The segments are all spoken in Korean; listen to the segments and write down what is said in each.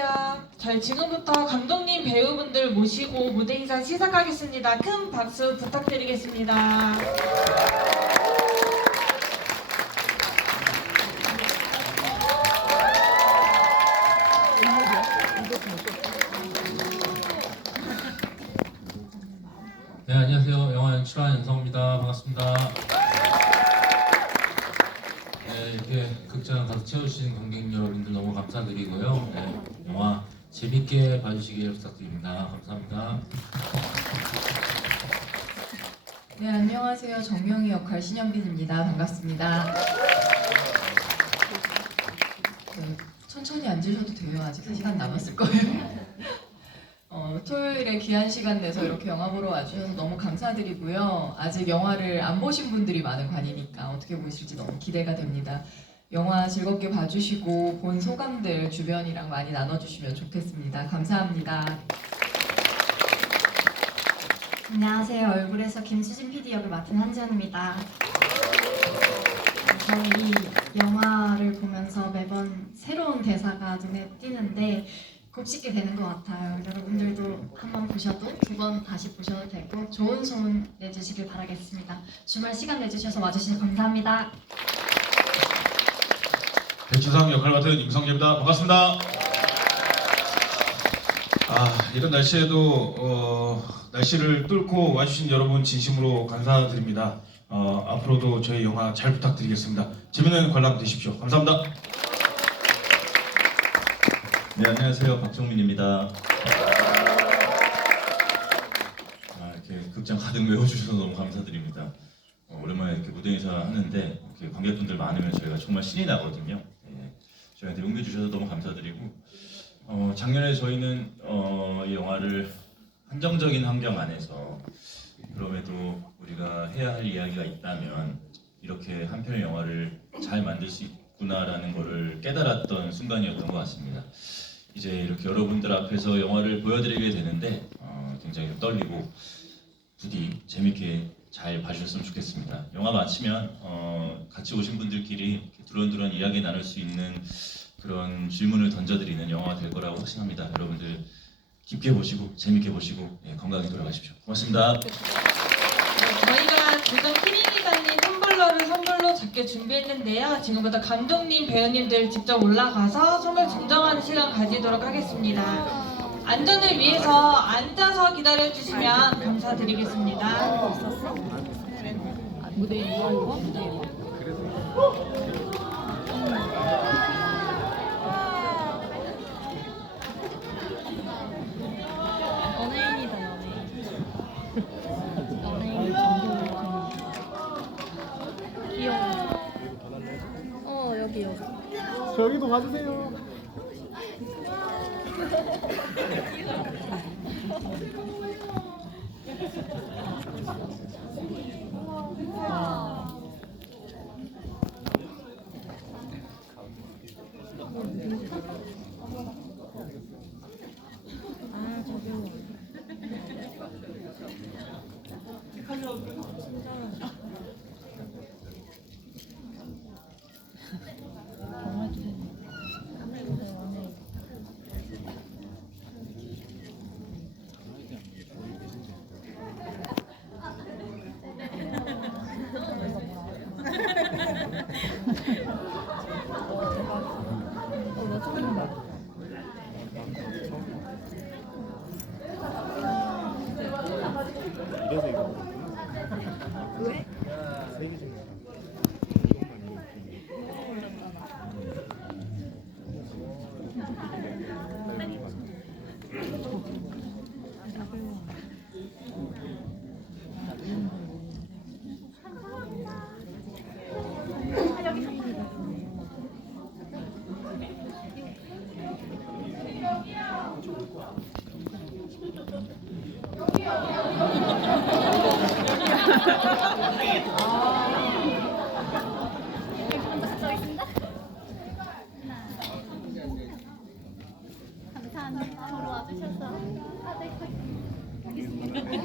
안녕하세요. 저희 지금부터 감독님 배우분들 모시고 무대 인사 시작하겠습니다. 큰 박수 부탁드리겠습니다. 극장 가득 채워주신 관객 여러분들 너무 감사드리고요 네, 영화 재밌게 봐주시길 부탁드립니다 감사합니다 네, 안녕하세요. 정명희 역할 신영빈입니다. 반갑습니다. 네, 천천히 앉으셔도 돼요. 아직 시간 남았을 거예요. 어, 토요일에 귀한 시간 내서 이렇게 영화 보러 와주셔서 너무 감사드리고요. 아직 영화를 안 보신 분들이 많은 관이니까 어떻게 보실지 너무 기대가 됩니다. 영화 즐겁게 봐주시고 본 소감들 주변이랑 많이 나눠주시면 좋겠습니다. 감사합니다. 안녕하세요. 얼굴에서 김수진 PD 역을 맡은 한지연입니다. 저는 이 영화를 보면서 매번 새로운 대사가 눈에 띄는데 곱씹게 되는 것 같아요. 여러분들도 한번 보셔도 두 번 다시 보셔도 되고 좋은 소문 내주시길 바라겠습니다. 주말 시간 내주셔서 와주셔서 감사합니다. 배추상 역할 맡은 임성재입니다. 반갑습니다. 아 이런 날씨에도 어, 날씨를 뚫고 와주신 여러분 진심으로 감사드립니다. 어, 앞으로도 저희 영화 잘 부탁드리겠습니다. 재밌는 관람 되십시오. 감사합니다. 네 안녕하세요 박정민입니다. 아, 이렇게 극장 가득 메워주셔서 너무 감사드립니다. 어, 오랜만에 이렇게 무대 인사 하는데 이렇게 관객분들 많으면 저희가 정말 신이 나거든요. 예, 저희한테 용기 주셔서 너무 감사드리고 어, 작년에 저희는 어, 이 영화를 한정적인 환경 안에서 그럼에도 우리가 해야 할 이야기가 있다면 이렇게 한 편의 영화를 잘 만들 수 있구나라는 것을 깨달았던 순간이었던 것 같습니다. 이제 이렇게 여러분들 앞에서 영화를 보여드리게 되는데 어, 굉장히 떨리고 부디 재밌게 잘 봐주셨으면 좋겠습니다. 영화 마치면 어, 같이 오신 분들끼리 두런두런 이야기 나눌 수 있는 그런 질문을 던져드리는 영화가 될 거라고 확신합니다. 여러분들 깊게 보시고 재밌게 보시고 예, 건강히 돌아가십시오. 고맙습니다. 네, 저희가 키링이 달린 텀블러를 선물로 작게 준비했는데요. 지금부터 감독님, 배우님들 직접 올라가서 선물 증정하는 시간 가지도록 하겠습니다. 안전을 위해서 앉아서 기다려 주시면 감사드리겠습니다. 연예인이다 연예인 연예인 정도 귀여워 어 여기 여기 저기도 봐주세요. Wow.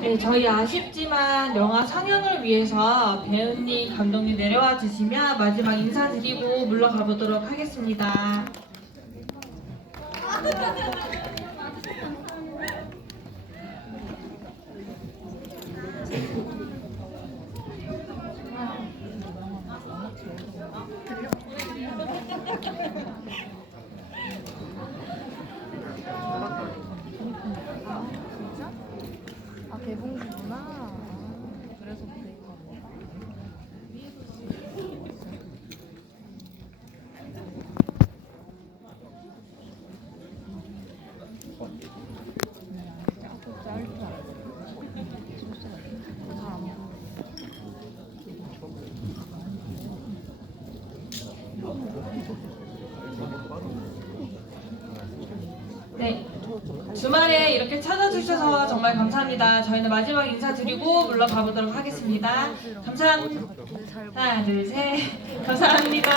네, 저희 아쉽지만 영화 상영을 위해서 배우님, 감독님 내려와 주시면 마지막 인사드리고 물러가 보도록 하겠습니다. 아 개봉기구나. 아, 그래서 그래. 네. 주말에 이렇게 찾아주셔서 정말 감사합니다. 저희는 마지막 인사드리고 물러가 보도록 하겠습니다. 감사합니다. 하나, 둘, 셋. 감사합니다.